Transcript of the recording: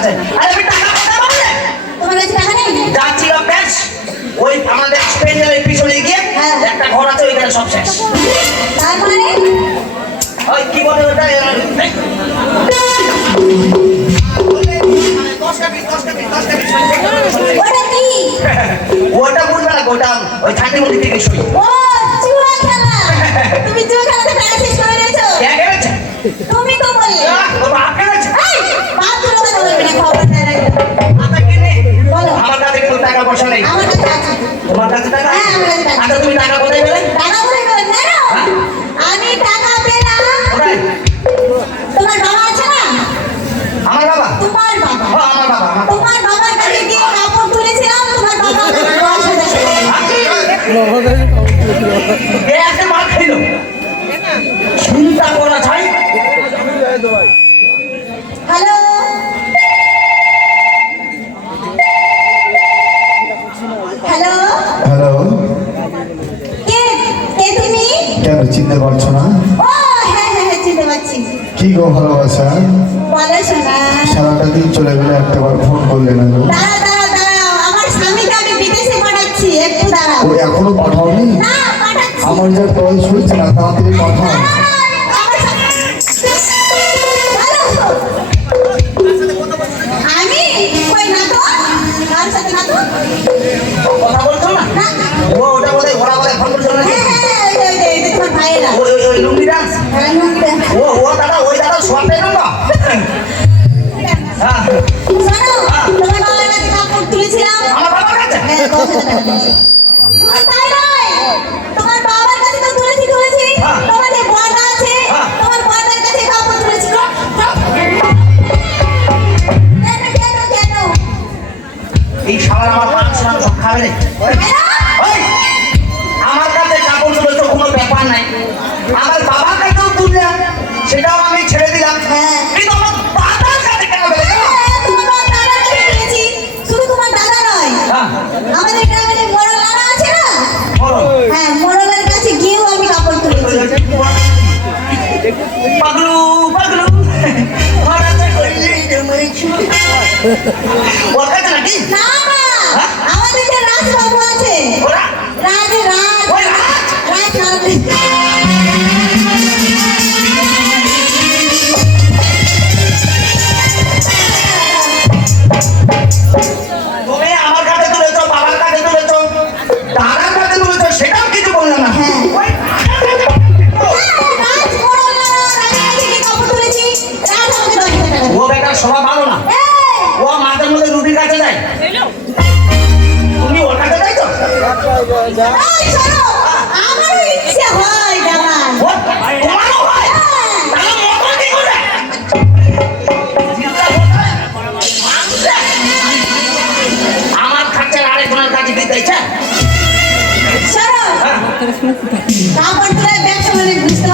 আছে। আরে আমি টাকা কোথায় পাবো রে? তোমার কাছে টাকা নেই? যাচ্ছিলাম ব্যাস ওই আমাদের স্পেন্ডারের পিছনে গিয়ে একটা ঘর আছে ওইখানে সব শেষ। তার মানে ওই কি বলে ওটা ওটা কি? ওটা বুঝবে না গোটা ওই ঠান্ডি মন্দির থেকে শুই। ও জুয়া খেলা। তুমি জুয়া খেলাতে টাকা শেষ করে দিয়েছো? কে গেছে? তুমি তো বললে। তোর বাপ গেছে? এই বাপ তুই কথা বলবি না, খবরদার রাখবি। আচ্ছা কি নেই? বলো। আমার কাছে কিন্তু টাকা পয়সা নেই। আমার কাছে আছে। তোমার কাছে টাকা? হ্যাঁ, আমার কাছে টাকা। আচ্ছা তুমি টাকা কোথায় পেলে? টাকা কোথায় পেলে জানো? আমি টাকা পেলাম। কোথায়? তোমার বাবা আছে না? আমার বাবা? তোমার বাবা। ও আমার বাবা। তোমার বাবার কাছে গিয়ে কাপড় তুলেছিলাম, তোমার বাবা আমাকে 10,000 টাকা দিয়েছে। এ একটা মাল খাইলো। চিন্তা করা চাই। হ্যালো হ্যালো হ্যালো, কে কে তুমি? কেন চিনতে পারছো না? ও হ্যাঁ হ্যাঁ হ্যাঁ, চিনতে পারছি। কি গো ভালোবাসা, বলো শোনা। সারাটা দিন চলে গেলে একটাবার ফোন করলে না গো? দাঁড়াও, আমার স্বামীকে আমি বিদেশে পাঠাচ্ছি, একটু দাঁড়াও। ও এখনো পাঠাওনি? না, পাঠাচ্ছি। আমার যা টয় শুনছে না, তাড়াতাড়ি পাঠাও। আমার আমি কই না তো, কার সাথে না তো? কথা বলছো না? না। ও ওটা বলে ঘোরা বলে ফোন করছো না? হ্যাঁ হ্যাঁ, ওই তোমার ভাইয়েরা। ওই লুঙ্গি ডান্স? হ্যাঁ, লুঙ্গিটা। ও দাদা ওই দাদা সোয়াপে না? হ্যাঁ শোনো, তোমার বাবার কাছে কাপড় তুলেছিলাম। আমার বাবার কাছে? হ্যাঁ, 10,000 টাকা দিয়েছে। শুধু তাই নয়, তোমার বাবার কাছে তো তুলেছি। হ্যাঁ। তোমার যে বর্দা আছে, হ্যাঁ। তোমার বর্দার কাছে কাপড় তুলেছি। কেন? এই শালা আমার পাঁচ মাংস খাবে রে। ওই আমার কাছে কাপড় তুলেছো কোনো ব্যাপার নাই, আমার বাবার কাছেও তুললাম সেটাও আমি ছেড়ে দিলাম। হ্যাঁ। কিন্তু আমার দাদার কাছে কেন গেলে? তোমার দাদার কাছে তুলেছি। শুধু তোমার দাদা নয়, হ্যাঁ আমাদের গ্রামে যে মোড়ল নানা আছে না, বলো। হ্যাঁ, মোড়লের কাছে গিয়েও আমি কাপড় তুলেছি। পাগলু পাগলু হঠাৎ করলে জমেছ। ওর কাছে নাকি? না না, হ্যাঁ? আমাদের যে রাজবাবু আছে, ওরা রাজ ওই রাজ? তুমি আমার কাছে তুলেছো, বাবার কাছে তুলেছো, দাদার কাছে তুলেছো, সেটাও কিছু বললাম না। হ্যাঁ। ওই রাজ মোড়ল নানা, রাজের কাছে গিয়ে কাপড় তুলেছি। রাজ আমাকে 10,000 টাকা দিয়েছে। ও বেটার স্বভাব ভালো না, ও মাঝে মধ্যে রুটির কাছে যায়। তুমি ওর কাছে যাইছো? এই শোনো, আমারও ইচ্ছে হয় যাবার। ও তোমারও হয়? তাহলে মতো কি করে? আমার খাচ্ছে আরেকজনের কাছে দিতে ইচ্ছা? শোনো, কাপড় তোলার ব্যবসা মানে বুঝতে